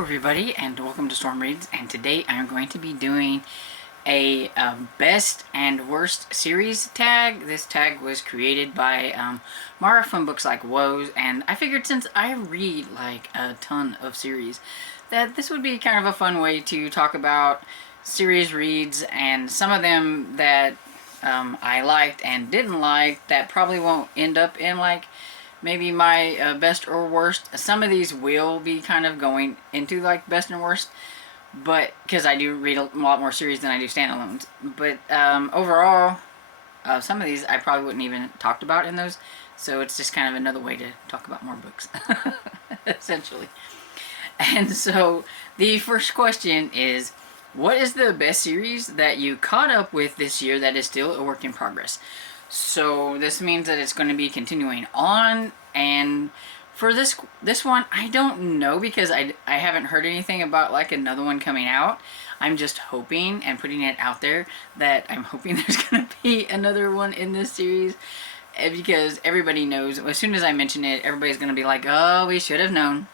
Hello everybody and welcome to Storm Reads, and today I'm going to be doing a best and worst series tag. This tag was created by Mara from books like Woes, and I figured since I read like a ton of series that this would be kind of a fun way to talk about series reads, and some of them that I liked and didn't like that probably won't end up in like maybe my best or worst. Some of these will be kind of going into like best and worst, but because I do read a lot more series than I do standalones. But overall, some of these I probably wouldn't even talked about in those, so it's just kind of another way to talk about more books, essentially. And so the first question is, what is the best series that you caught up with this year that is still a work in progress? So this means that it's going to be continuing on, and for this one I don't know, because I haven't heard anything about like another one coming out. I'm just hoping and putting it out there that I'm hoping there's going to be another one in this series, because everybody knows as soon as I mention it, everybody's going to be like, oh, we should have known.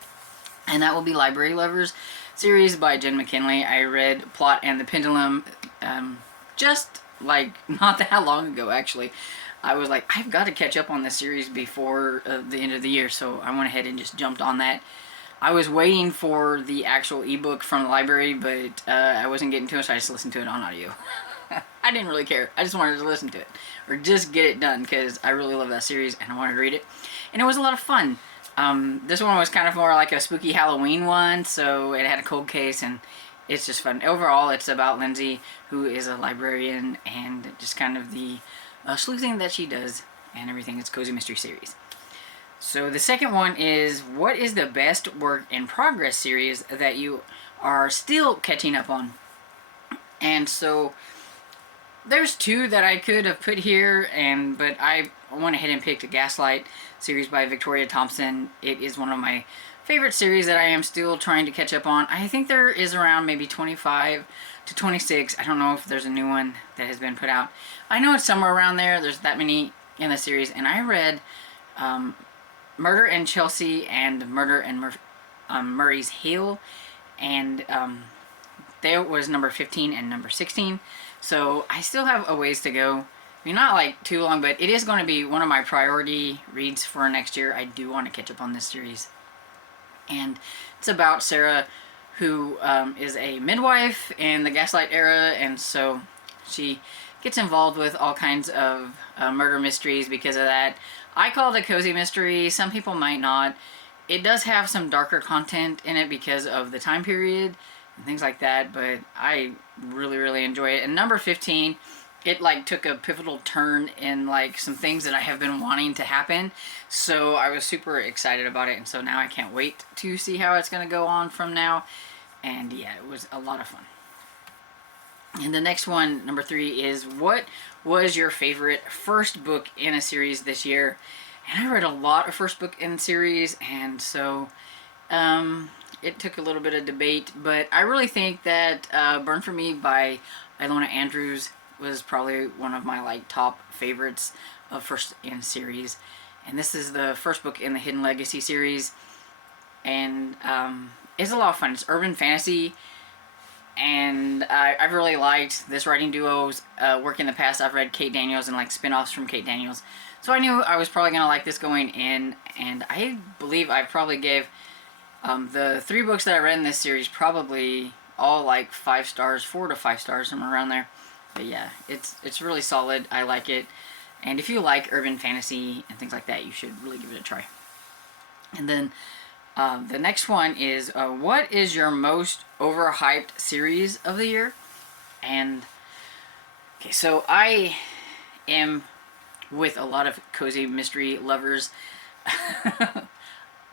And that will be Library Lovers series by Jen McKinley. I read Plot and the Pendulum just like not that long ago, actually. I was like, I've got to catch up on this series before the end of the year, so I went ahead and just jumped on that. I was waiting for the actual ebook from the library, but I wasn't getting to it, so I just listened to it on audio. I didn't really care. I just wanted to listen to it, or just get it done, because I really love that series and I wanted to read it, and it was a lot of fun. This one was kind of more like a spooky Halloween one, so it had a cold case, and it's just fun. Overall, it's about Lindsay, who is a librarian, and just kind of the sleuthing that she does and everything. It's Cozy Mystery series. So the second one is, what is the best work in progress series that you are still catching up on? And so there's two that I could have put here, but I went ahead and picked a Gaslight series by Victoria Thompson. It is one of my favorite series that I am still trying to catch up on. I think there is around maybe 25 to 26. I don't know if there's a new one that has been put out. I know it's somewhere around there. There's that many in the series. And I read Murder in Chelsea and Murder in Murray's Hill. And there was number 15 and number 16. So I still have a ways to go. I mean, not like too long, but it is going to be one of my priority reads for next year. I do want to catch up on this series. And it's about Sarah, who is a midwife in the Gaslight era, and so she gets involved with all kinds of murder mysteries because of that. I call it a cozy mystery. Some people might not. It does have some darker content in it because of the time period and things like that, but I really enjoy it. And number 15, it like took a pivotal turn in like some things that I have been wanting to happen, so I was super excited about it, and so now I can't wait to see how it's going to go on from now. And yeah, it was a lot of fun. And the next one, number 3, is, what was your favorite first book in a series this year? And I read a lot of first book in series, and so it took a little bit of debate, but I really think that Burn For Me by Ilona Andrews was probably one of my like top favorites of first in series. And this is the first book in the Hidden Legacy series, and it's a lot of fun. It's urban fantasy, and I've really liked this writing duo's work in the past. I've read Kate Daniels and like spin-offs from Kate Daniels, so I knew I was probably gonna like this going in, and I believe I probably gave the 3 books that I read in this series probably all like 5 stars, 4 to 5 stars, somewhere around there. But yeah, it's really solid. I like it. And if you like urban fantasy and things like that, you should really give it a try. And then the next one is, what is your most overhyped series of the year? And okay, so I am with a lot of cozy mystery lovers.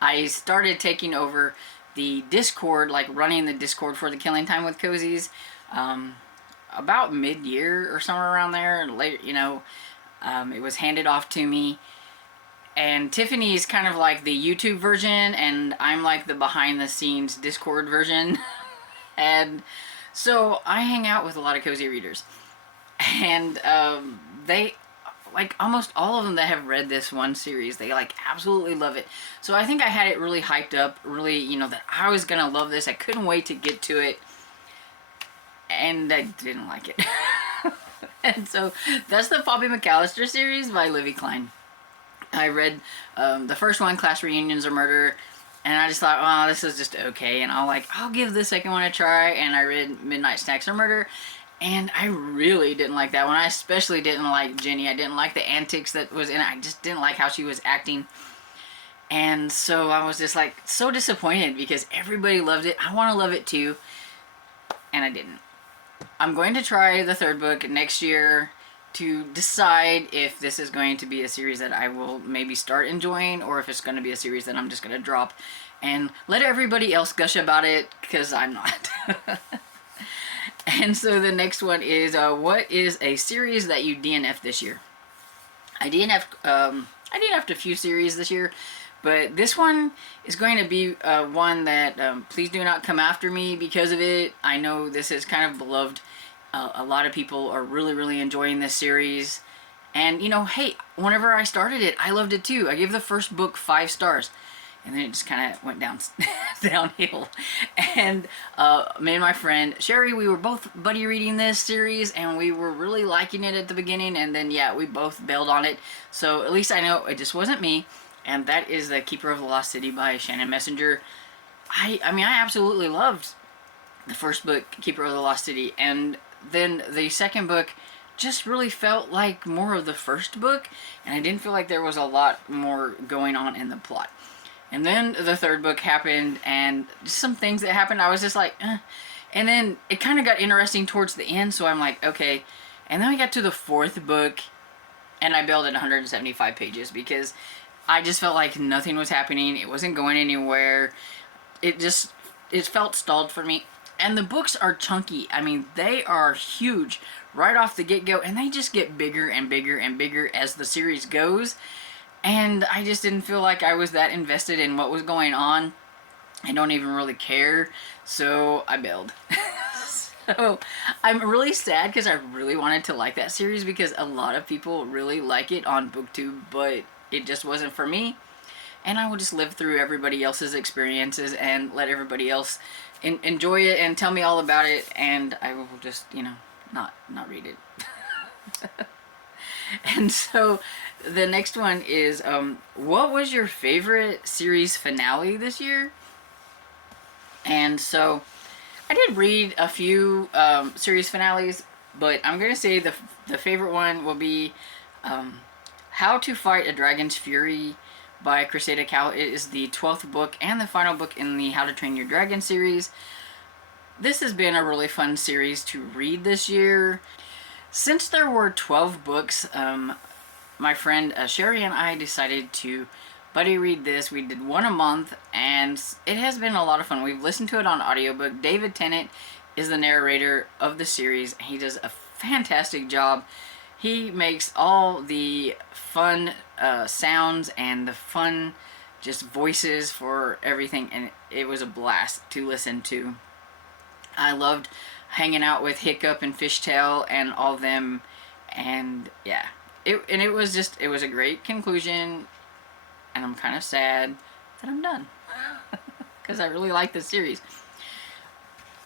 I started taking over the Discord, like running the Discord for the Killing Time with Cozies, about mid-year or somewhere around there. Later, it was handed off to me, and Tiffany's kind of like the YouTube version, and I'm like the behind-the-scenes Discord version. And so I hang out with a lot of cozy readers, and like almost all of them that have read this one series, they like absolutely love it. So I think I had it really hyped up, really, you know, that I was gonna love this. I couldn't wait to get to it, and I didn't like it. And so that's the Poppy McAllister series by Livy Klein. I read the first one, Class Reunions or Murder, and I just thought, oh, this is just okay. And I'll give the second one a try. And I read Midnight Snacks or Murder, and I really didn't like that one. I especially didn't like Jenny. I didn't like the antics that was in it. I just didn't like how she was acting. And so I was just like so disappointed because everybody loved it. I want to love it too, and I didn't. I'm going to try the third book next year to decide if this is going to be a series that I will maybe start enjoying, or if it's going to be a series that I'm just going to drop and let everybody else gush about it, because I'm not. And so the next one is, what is a series that you DNF'd this year? I DNF'd a few series this year, but this one is going to be one that please do not come after me because of it. I know this is kind of beloved. A lot of people are really enjoying this series. And, you know, hey, whenever I started it, I loved it too. I gave the first book 5 stars. And then it just kind of went downhill. And me and my friend Sherry, we were both buddy reading this series, and we were really liking it at the beginning. And then, yeah, we both bailed on it. So at least I know it just wasn't me. And that is The Keeper of the Lost City by Shannon Messenger. I mean, I absolutely loved the first book, Keeper of the Lost City. And then the second book just really felt like more of the first book. And I didn't feel like there was a lot more going on in the plot. And then the third book happened, and just some things that happened, I was just like, eh. And then it kind of got interesting towards the end, so I'm like, okay. And then we got to the fourth book, and I bailed at 175 pages because I just felt like nothing was happening. It wasn't going anywhere. It felt stalled for me. And the books are chunky. I mean, they are huge right off the get-go, and they just get bigger and bigger and bigger as the series goes. And I just didn't feel like I was that invested in what was going on. I don't even really care, so I bailed. So I'm really sad because I really wanted to like that series because a lot of people really like it on BookTube, but it just wasn't for me. And I will just live through everybody else's experiences and let everybody else enjoy it and tell me all about it, and I will just, you know, not read it. And so the next one is, what was your favorite series finale this year? And so I did read a few series finales, but I'm going to say the favorite one will be How to Fight a Dragon's Fury by Cressida Cal. It is the 12th book and the final book in the How to Train Your Dragon series. This has been a really fun series to read this year. Since there were 12 books, my friend Sherry and I decided to buddy read this. We did one a month, and it has been a lot of fun. We've listened to it on audiobook. David Tennant is the narrator of the series. He does a fantastic job. He makes all the fun sounds and the fun just voices for everything, and it was a blast to listen to. I loved hanging out with Hiccup and Fishtail and all of them, and yeah, it was a great conclusion, and I'm kind of sad that I'm done because I really like this series.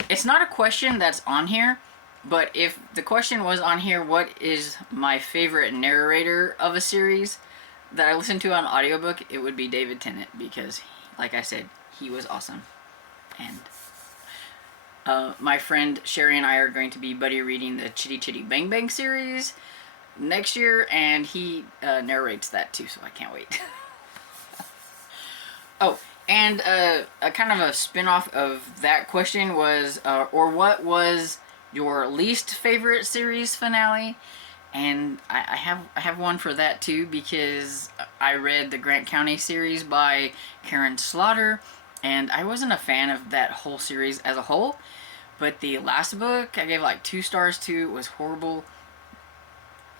It's not a question that's on here, but if the question was on here, what is my favorite narrator of a series that I listened to on audiobook, it would be David Tennant, because like I said, he was awesome. And my friend Sherry and I are going to be buddy reading the Chitty Chitty Bang Bang series next year, and he narrates that too, so I can't wait. Oh, and a kind of a spin-off of that question was, or what was your least favorite series finale? And I have one for that too, because I read the Grant County series by Karen Slaughter, and I wasn't a fan of that whole series as a whole. But the last book I gave like 2 stars to. It was horrible.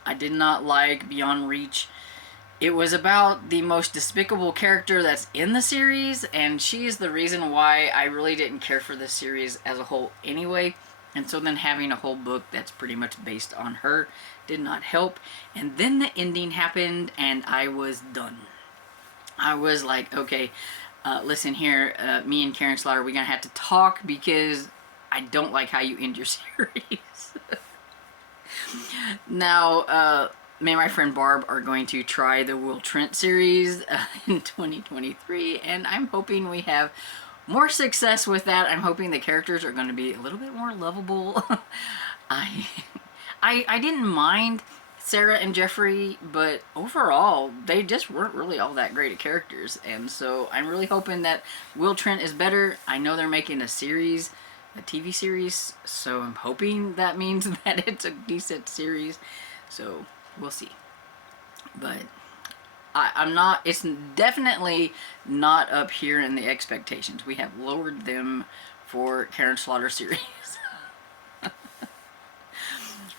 I did not like Beyond Reach. It was about the most despicable character that's in the series, and she is the reason why I really didn't care for this series as a whole anyway. And so then having a whole book that's pretty much based on her did not help. And then the ending happened and I was done. I was like, okay, listen here, me and Karen Slaughter, we're going to have to talk because I don't like how you end your series. Now, me and my friend Barb are going to try the Will Trent series in 2023, and I'm hoping we have more success with that. I'm hoping the characters are going to be a little bit more lovable. I didn't mind Sarah and Jeffrey, but overall, they just weren't really all that great at characters, and so I'm really hoping that Will Trent is better. I know they're making a series, a TV series, so I'm hoping that means that it's a decent series, so we'll see. But I'm not, it's definitely not up here in the expectations. We have lowered them for Karen Slaughter series.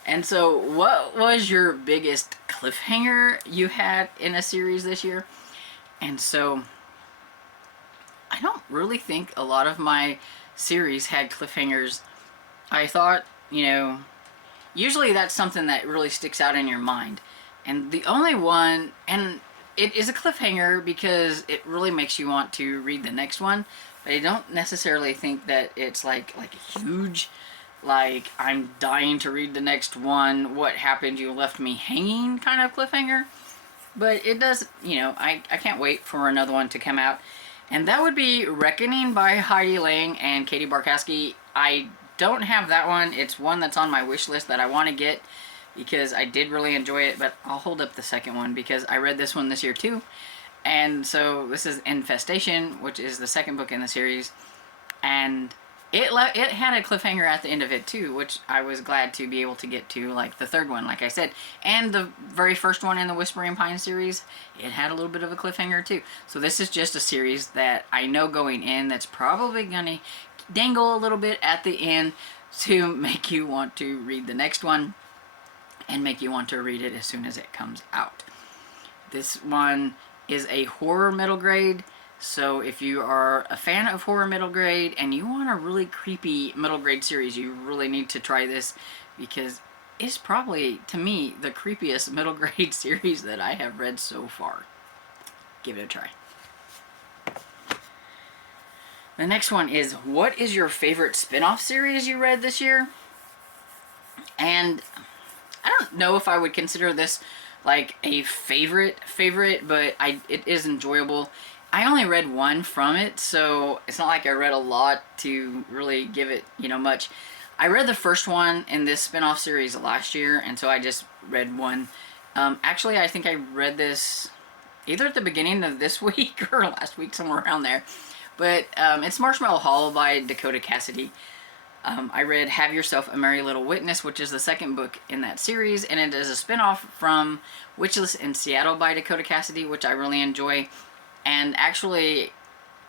And so what was your biggest cliffhanger you had in a series this year? And so I don't really think a lot of my series had cliffhangers. I thought, you know, usually that's something that really sticks out in your mind. And the only one, and it is a cliffhanger because it really makes you want to read the next one, but I don't necessarily think that it's like a huge, like, I'm dying to read the next one, what happened, you left me hanging kind of cliffhanger. But it does, you know, I can't wait for another one to come out. And that would be Reckoning by Heidi Lang and Katie Barkowski. I don't have that one. It's one that's on my wish list that I want to get because I did really enjoy it, but I'll hold up the second one because I read this one this year too. And so this is Infestation, which is the second book in the series. And it had a cliffhanger at the end of it too, which I was glad to be able to get to, like the third one, like I said. And the very first one in the Whispering Pines series, it had a little bit of a cliffhanger too. So this is just a series that I know going in that's probably going to dangle a little bit at the end to make you want to read the next one and make you want to read it as soon as it comes out. This one is a horror middle grade. So if you are a fan of horror middle grade and you want a really creepy middle grade series, you really need to try this because it's probably, to me, the creepiest middle grade series that I have read so far. Give it a try. The next one is, what is your favorite spin-off series you read this year? And I don't know if I would consider this like a favorite, but it is enjoyable. I only read one from it, so it's not like I read a lot to really give it, you know, much. I read the first one in this spin-off series last year, and so I just read one. Actually, I think I read this either at the beginning of this week or last week, somewhere around there. But it's Marshmallow Hollow by Dakota Cassidy. I read Have Yourself a Merry Little Witness, which is the second book in that series, and it is a spin-off from Witchless in Seattle by Dakota Cassidy, which I really enjoy. And actually,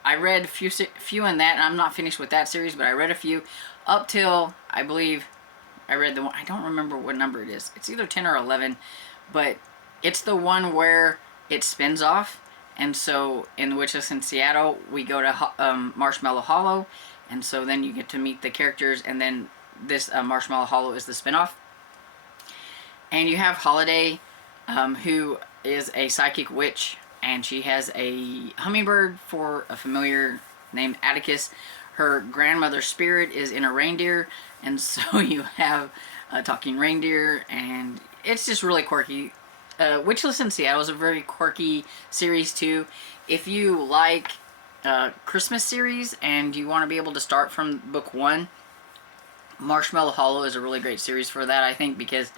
I read few in that, and I'm not finished with that series, but I read a few up till, I believe, I read the one, I don't remember what number it is. It's either 10 or 11, but it's the one where it spins off. And so in Witches in Seattle, we go to Marshmallow Hollow, and so then you get to meet the characters, and then this Marshmallow Hollow is the spinoff. And you have Holiday, who is a psychic witch, and she has a hummingbird for a familiar named Atticus. Her grandmother's spirit is in a reindeer, and so you have a talking reindeer, and it's just really quirky. Witchless in Seattle is a very quirky series too. If you like Christmas series and you want to be able to start from book one, Marshmallow Hollow is a really great series for that, I think, because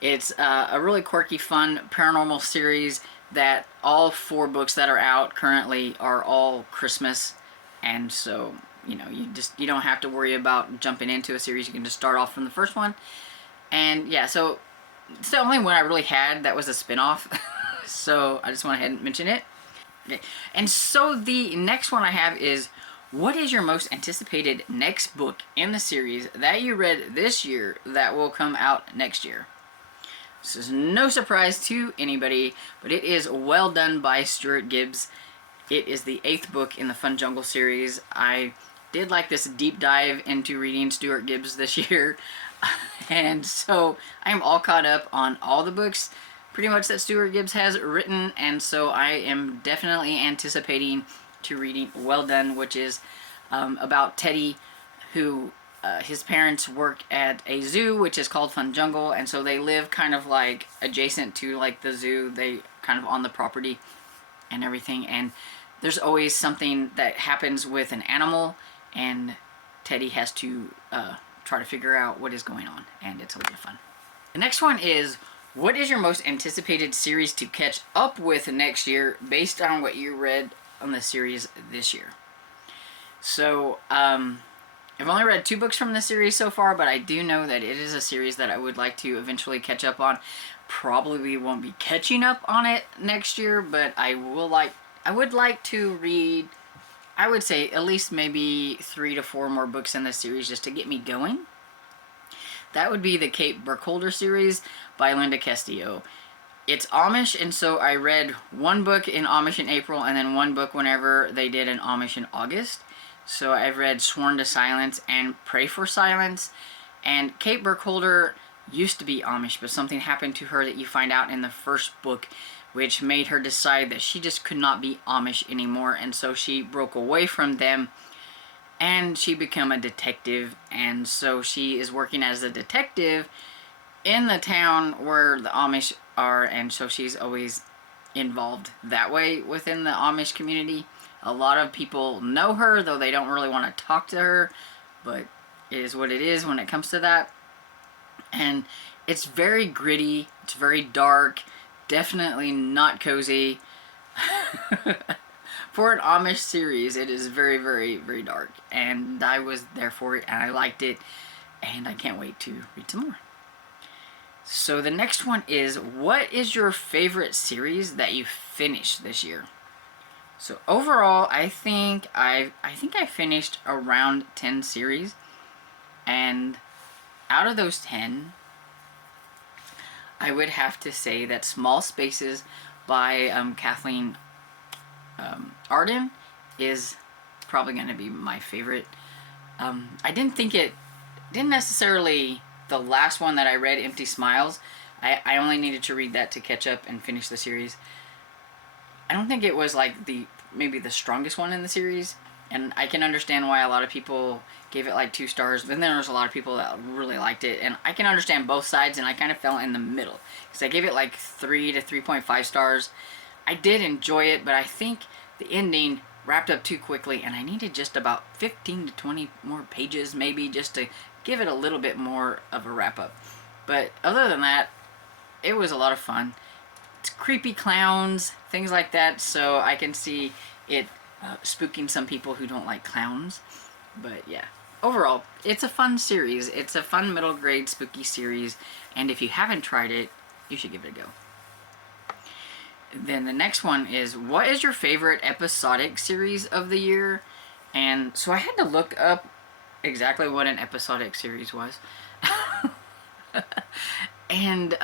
it's a really quirky, fun paranormal series that all 4 books that are out currently are all Christmas, and so, you know, you don't have to worry about jumping into a series. You can just start off from the first one. And yeah, so it's the only one I really had that was a spin-off. So I just went ahead and mention it. Okay. And so the next one I have is, what is your most anticipated next book in the series that you read this year that will come out next year? This is no surprise to anybody, but it is Well Done by Stuart Gibbs. It is the 8th book in the Fun Jungle series. I did like this deep dive into reading Stuart Gibbs this year. And so I am all caught up on all the books pretty much that Stuart Gibbs has written, and so I am definitely anticipating to reading Well Done, which is about Teddy, who his parents work at a zoo which is called Fun Jungle, and so they live kind of like adjacent to like the zoo. They kind of on the property and everything, and there's always something that happens with an animal, and Teddy has to try to figure out what is going on, and it's a lot of fun. The next one is, what is your most anticipated series to catch up with next year based on what you read on the series this year? So, I've only read 2 books from the series so far, but I do know that it is a series that I would like to eventually catch up on. Probably won't be catching up on it next year, but I would like to read, I would say, at least maybe 3 to 4 more books in this series just to get me going. That would be the Kate Burkholder series by Linda Castillo. It's Amish, and so I read 1 book in Amish in April and then 1 book whenever they did an Amish in August. So I've read Sworn to Silence and Pray for Silence. And Kate Burkholder used to be Amish, but something happened to her that you find out in the first book, which made her decide that she just could not be Amish anymore, and so she broke away from them and she became a detective, and so she is working as a detective in the town where the Amish are, and so she's always involved that way within the Amish community. A lot of people know her, though they don't really want to talk to her, but it is what it is when it comes to that. And it's very gritty, it's very dark, definitely not cozy. For an Amish series, it is very, very, very dark, and I was there for it, and I liked it, and I can't wait to read some more. So the next one is, what is your favorite series that you finished this year? So overall, I think I finished around 10 series, and out of those 10, I would have to say that Small Spaces by Kathleen Arden is probably going to be my favorite. I didn't necessarily, the last one that I read, Empty Smiles, I only needed to read that to catch up and finish the series. I don't think it was like maybe the strongest one in the series, and I can understand why a lot of people gave it like 2 stars, but then there was a lot of people that really liked it, and I can understand both sides, and I kind of fell in the middle, because I gave it like 3 to 3.5 stars. I did enjoy it, but I think the ending wrapped up too quickly, and I needed just about 15 to 20 more pages maybe just to give it a little bit more of a wrap up. But other than that, it was a lot of fun. It's creepy clowns, things like that, so I can see it spooking some people who don't like clowns. But yeah, overall, it's a fun series. It's a fun middle grade spooky series, and if you haven't tried it, you should give it a go. Then the next one is, what is your favorite episodic series of the year? And so I had to look up exactly what an episodic series was. And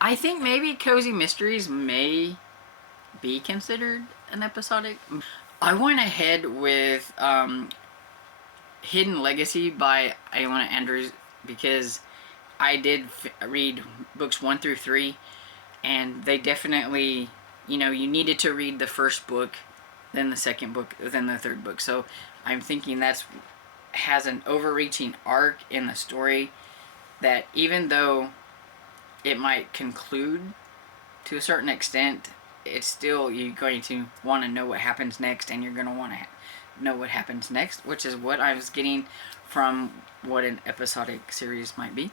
I think maybe Cozy Mysteries may be considered an episodic. I went ahead with Hidden Legacy by Iona Andrews because I did read books 1 through 3, and they definitely, you needed to read the first book, then the second book, then the third book. So I'm thinking that's has an overreaching arc in the story that even though it might conclude to a certain extent, it's still, you're going to want to know what happens next, and you're going to want to know what happens next, which is what I was getting from what an episodic series might be.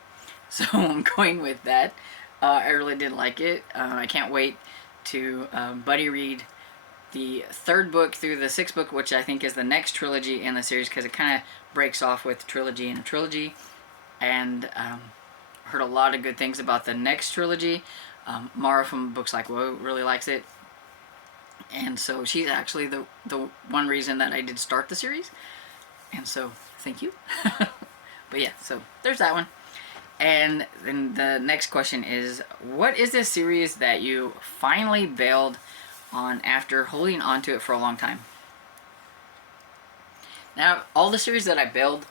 So I'm going with that. I really did like it. I can't wait to buddy read the 3rd book through the 6th book, which I think is the next trilogy in the series, because it kind of breaks off with trilogy and a trilogy. And heard a lot of good things about the next trilogy. Mara from Books Like Whoa really likes it, and so she's actually the one reason that I did start the series, and so thank you. But yeah, so there's that one. And then the next question is, what is this series that you finally bailed on after holding on to it for a long time? Now, all the series that I bailed,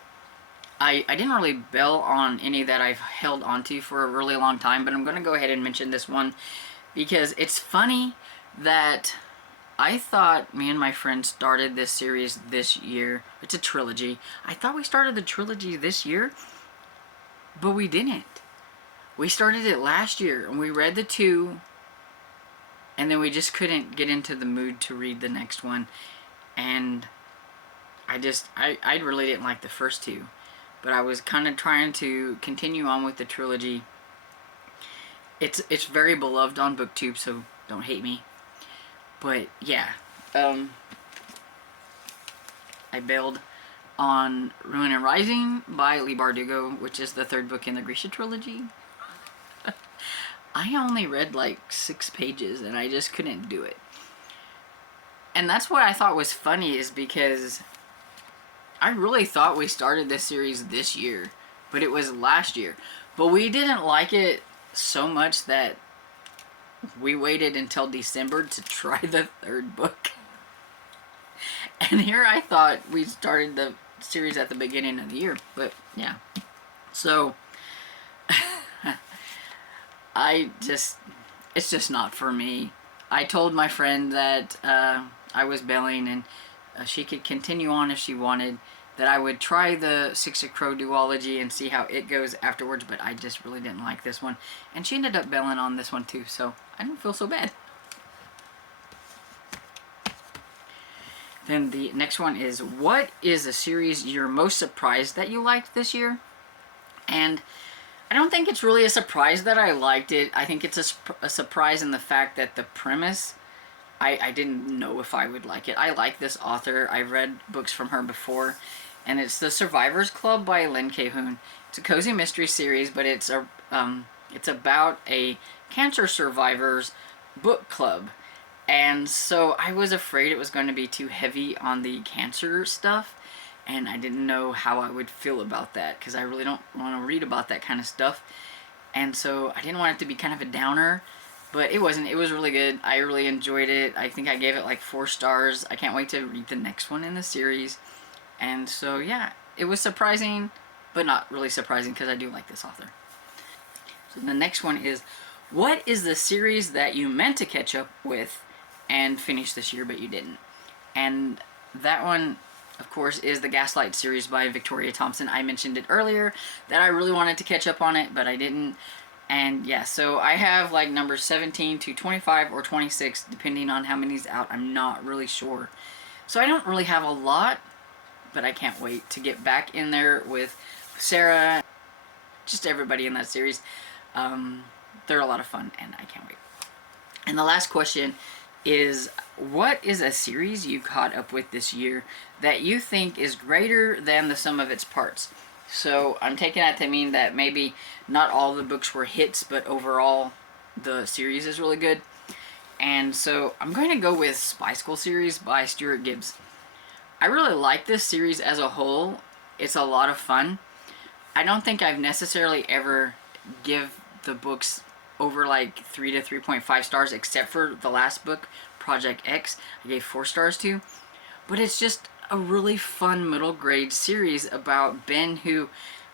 I didn't really bail on any that I've held onto for a really long time, but I'm going to go ahead and mention this one because it's funny that I thought me and my friend started this series this year. It's a trilogy. I thought we started the trilogy this year, but we didn't. We started it last year, and we read the two, and then we just couldn't get into the mood to read the next one. And I really didn't like the first two, but I was kind of trying to continue on with the trilogy. It's very beloved on BookTube, so don't hate me. But yeah, I bailed on Ruin and Rising by Leigh Bardugo, which is the third book in the Grisha trilogy. I only read like 6 pages and I just couldn't do it. And that's what I thought was funny, is because I really thought we started this series this year, but it was last year. But we didn't like it so much that we waited until December to try the third book. And here I thought we started the series at the beginning of the year, but yeah. So it's just not for me. I told my friend that I was bailing, and she could continue on if she wanted, that I would try the Six of Crow duology and see how it goes afterwards, but I just really didn't like this one. And she ended up bailing on this one too, so I don't feel so bad. Then the next one is, what is a series you're most surprised that you liked this year? And I don't think it's really a surprise that I liked it. I think it's a surprise in the fact that the premise, I didn't know if I would like it. I like this author. I've read books from her before, and it's The Survivors Club by Lynn Cahoon. It's a cozy mystery series, but it's about a cancer survivor's book club. And so I was afraid it was going to be too heavy on the cancer stuff, and I didn't know how I would feel about that, because I really don't want to read about that kind of stuff. And so I didn't want it to be kind of a downer, but it wasn't. It was really good. I really enjoyed it. I think I gave it like 4 stars. I can't wait to read the next one in the series. And so yeah, it was surprising, but not really surprising because I do like this author. So the next one is, what is the series that you meant to catch up with and finish this year but you didn't? And that one, of course, is the Gaslight series by Victoria Thompson. I mentioned it earlier that I really wanted to catch up on it, but I didn't. And yeah, so I have like numbers 17 to 25 or 26, depending on how many's out. I'm not really sure. So I don't really have a lot, but I can't wait to get back in there with Sarah, just everybody in that series. They're a lot of fun, and I can't wait. And the last question is, what is a series you caught up with this year that you think is greater than the sum of its parts? So I'm taking that to mean that maybe not all the books were hits, but overall the series is really good. And so I'm going to go with Spy School series by Stuart Gibbs. I really like this series as a whole. It's a lot of fun. I don't think I've necessarily ever give the books over like 3 to 3.5 stars, except for the last book, Project X. I gave 4 stars to. But it's just a really fun middle grade series about Ben, who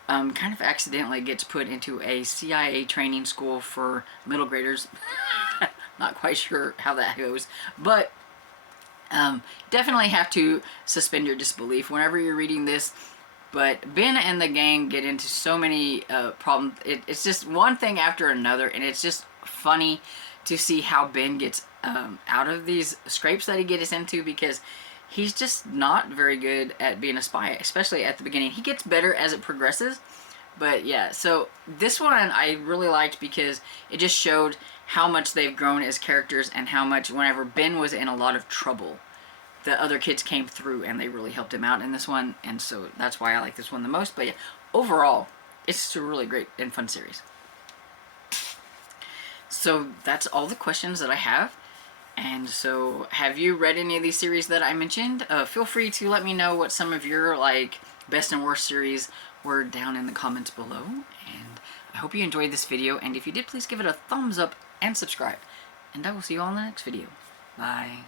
kind of accidentally gets put into a CIA training school for middle graders. Not quite sure how that goes, but definitely have to suspend your disbelief whenever you're reading this. But Ben and the gang get into so many problems. It's just one thing after another, and it's just funny to see how Ben gets out of these scrapes that he gets into, because he's just not very good at being a spy, especially at the beginning. He gets better as it progresses. But yeah, so this one I really liked because it just showed how much they've grown as characters, and how much whenever Ben was in a lot of trouble, the other kids came through and they really helped him out in this one. And so that's why I like this one the most. But yeah, overall, it's a really great and fun series. So that's all the questions that I have. And so, have you read any of these series that I mentioned? Feel free to let me know what some of your like best and worst series were down in the comments below. And I hope you enjoyed this video. And if you did, please give it a thumbs up and subscribe. And I will see you all in the next video. Bye.